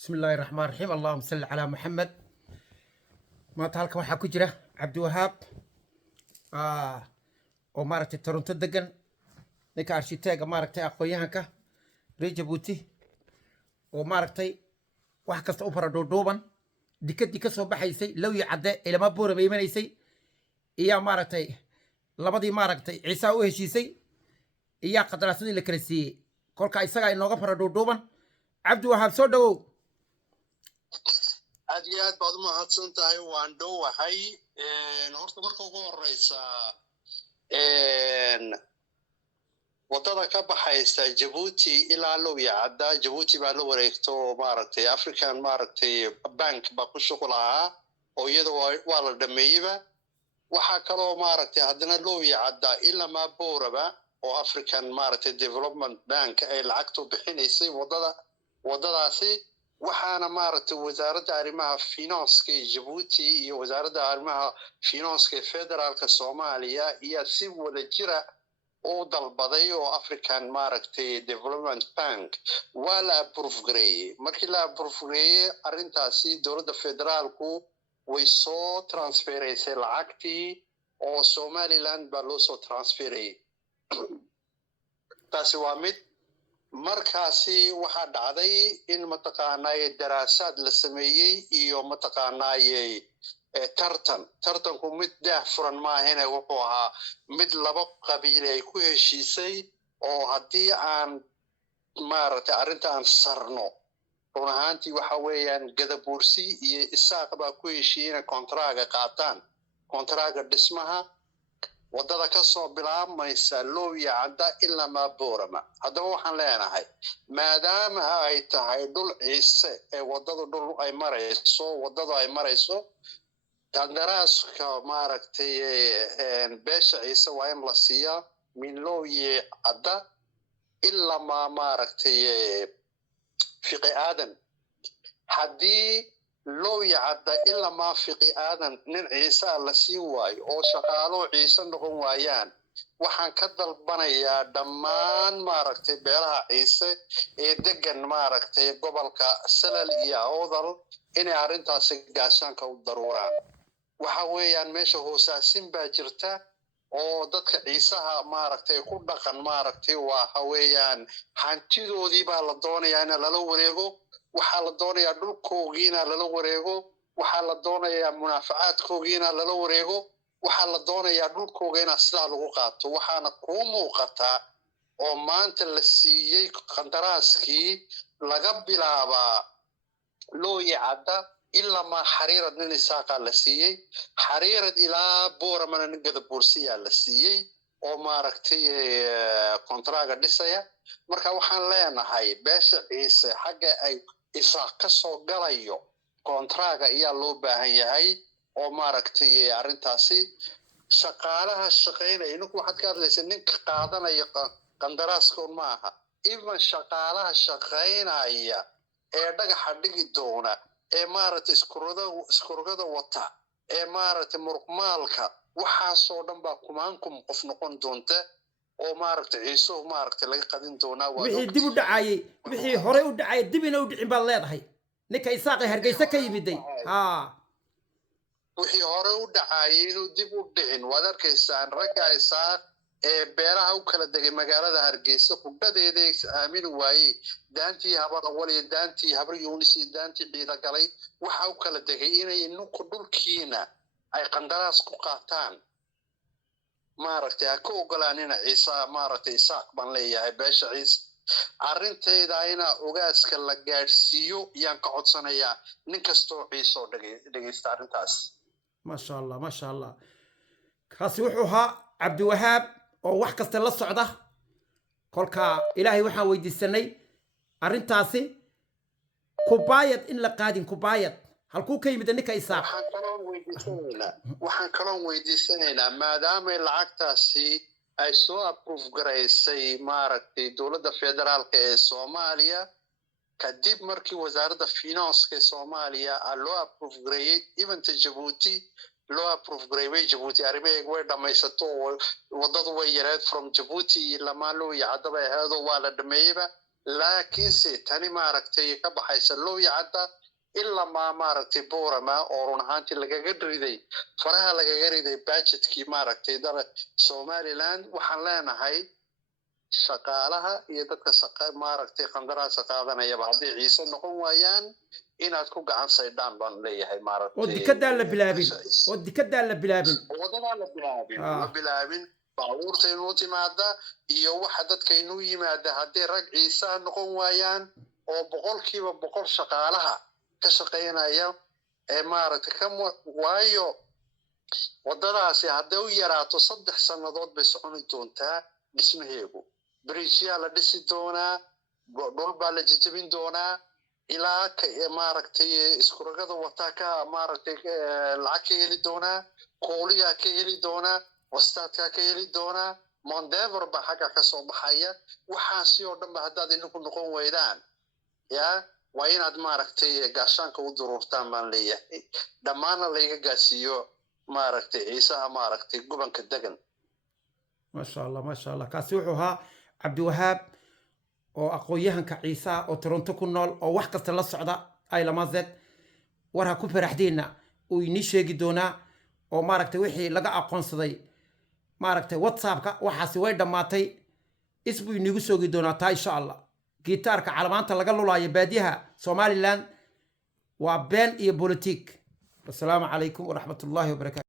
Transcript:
بسم الله الرحمن الرحيم. اللهم صل على محمد. maanta halkan waxaa ku jira cabdiwahaab oo maaragtay toronto degan, ninka arshiteega maaragtay aqoon-yahanka reer jabuuti oo maaragtay wax kasta u fara dhuudhuuban dikadii ka soo baxaysay lawyi cadde ilama booraba imanaysay iyaa maaragtay labadii maaragtay ciisaa u heshiisay iyaa qadaraasadii la kala siiyey. kolka isagaa inooga fara dhuudhuuban. cabdiwahaab soo dhawow. aad iyo aad baad u mahadsan tahay. waan dhowahay. horta marka ugu horeysa wadada ka baxaysa Djibouti ilaa Lowya Cadda, Djibouti baa la wareegto maaragtay African maaragtay bank baa ku shaqo lahaa oo iyada waa la dhameeyba. waxaa kaloo maaragtay haddana Lowya Cadda ilaa Maabooraba oo African maaragtay development bank ay lacagtu bixinaysay wadadaasi. waxaana maaragtay wasaaradda arrimaha finance ee Djibouti iyo wasaaradda arrimaha finance ee federaalka Soomaaliya iyo si wada jira oo dalbaday oo African maaragtay development bank waa la approve gareeyay. markii la approve gareeyay arrintaasi dowladda federaalku way soo transfereysay lacagtii oo Somaliland baa loo soo transfereeyay. taasi waa mid. markaasi waxaa dhacday in mataqaanaa daraasaad la sameeyey iyo mataqaanaa tartanku mid daah furan maahane wuxuu ahaa mid laba qabiil ay ku heshiisay oo haddii aan maaragtay arrinta aan sarno run ahaantii waxa weeyaan gadabuursi iyo isaaq baa ku heshiiyey inay kontraaga qaataan, kontraaga dhismaha wadada ka soo bilaabmaysa Lowya Cadda ilaa Maaboorama. haddaba waxaan leenahay maadaama ay tahay dhul ciise ee wadadu dhul ay marayso qandaraaska maaragtay beesha ciise waa in la siiyaa min Lowya Cadda ilaa maaragtay fiqi aadan. haddii Lowya Cadda ilaa fiqi aadan nin ciise la siin waayo oo shaqaalo ciise noqon waayaan, waxaan ka dalbanayaa dhammaan maaragtay beelaha ciise ee degan maaragtay gobolka Salal iyo Awdal inay arrintaasi gaashaanka u daruuraan. waxa weeyaan meesha hoosaasin baa jirta oo dadka ciisaha maaragtay ku dhaqan maaragtay waa weeyaan hantidoodii baa la doonayaa in lala wareego, waxaa la doonayaa dhulkoogiina lala wareego, waxaa la doonayaa munaafacaadkoogiina lala wareego, waxaa la doonayaa dhulkooga in sidaa lagu qaato. waxaana kuu muuqataa oo maanta la siiyey qandaraaskii laga bilaabaa Lowya Cadda ilaa Xariirad nin isaaqa la siiyey, Xariirad ilaa Booramana nin gadabuursiyaa la siiyey oo maaragtay kontraaga dhisaya. marka waxaan leenahay beesha ciise xagga ay isaaq ka soo galayo kontraaga ayaa loo baahan yahay oo maaragtay arrintaasi shaqaalaha shaqeynaya. ninku waxaad ka hadlaysaa ninka qaadanaya qandaraaskoon ma aha, even shaqaalaha shaqeynaya ee dhagaxa dhigi doona ee maaragtay iskurugada wata ee maaragtay muruqmaalka waxaasoo dhan baa kumaankum qof noqon doonta oo maaragtay ciisuhu maaragtay laga qadin doonaa. wixii dib u dhacayay, wixii hore u dhacay dib ina u dhicin baad leedahay ninka isaaqay Hargeysa ka yimiday. wixii hore u dhacayay inuu dib u dhicin. waad arkaysaan ragga isaaq ee beeraha u kala degay magaalada Hargeysa khudbadeeda aamin waayey daantii habar awal iyo daantii habar Yunis iyo daantii ciida galay waxa u kala degay inay ninku dhulkiina ay qandaraas ku qaataan maaragtay ka ogolaanina ciise maaragtay isaaq baan leeyahay beesha ciise. arrinteeda ina ogaaska la gaarsiiyo yaan ka codsanayaa nin kastoo ciise oo dhageysta arrintaas. maasha allah maasha allah. kaasi wuxuu ahaa cabdiwahaab oo wax kasta la socda. kolka ilaahay waxaan weydiisanay arrintaasi kubaayad in la qaadin. kubaayad halkuu ka yimid ninka isaaq. waxaan kaloo weydiisanaynaa maadaama lacagtaasi ay soo approve garaysay maaragtay dowladda federaalka ee Soomaaliya kadib markii wasaaradda finance ee Soomaaliya loo approve gareeyay even Djibouti loo approve gareeyay. Djibouti arrimaheega way dhamaysato wadadu way yareed from Djibouti ilaa Lowya Cadda bay ahayd waa la dhameeyayba. laakiinse tani maaragtay ka baxaysa looya cadda ilaa maaragtay boorama oo run ahaantii lagaga riday faraha lagaga riday budgetkii maaragtay dala somaliland waxaan leenahay shaqaalaha iyo dadka maaragtay qandaraasa qaadanayaba hadday ciise noqon waayaan inaad ku gacan saydhaan baan leeyahay maaragtay oo dikadaa la bilaabin wadadaa la bilaabin baabuurta inuu timaada iyo waxa dadka inuu yimaada haddii rag ciise noqon waayaan oo 100% shaqaalaha ka shaqeynaya ee maaragtay waayo wadadaasi hadday u yaraato 3 sannadood bay soconi doontaa dhismaheegu bridgeyaa la dhisi doonaa dhul baa la jajabin doonaa ilaa maaragtay iskuragada wataa ka maaragtay lacag ka heli doonaa qooliyaa ka heli doonaa wastaadkaa ka heli doonaa mondever baa xagga ka soo baxaya waxaasi oo dhan ba haddaad idinku noqon weydaan yaa waa inaad maaragtay gaashaanka u dururtaan baan leeyahay dhammaana layga gaasiiyo maaragtay ciisaha maaragtay gubanka degan maasha allah kaasi wuxuu ahaa cabdiwahaab oo aqoon-yahanka ciise oo toronto ku nool oo wax kasta la socda aylamazed war ha ku faraxdeenna uu inii sheegi doonaa oo maaragtay wixii laga aqoonsaday maaragtay whatsappka waxaasi way dhammaatay isbuu iniigu soogi doonaa taa insha allah gitaarka calamaanta laga lulaayo baadiyaha somaliland waa been iyo bolotiik wasalaamu calaykum waraxmatullaahi wabarakaatu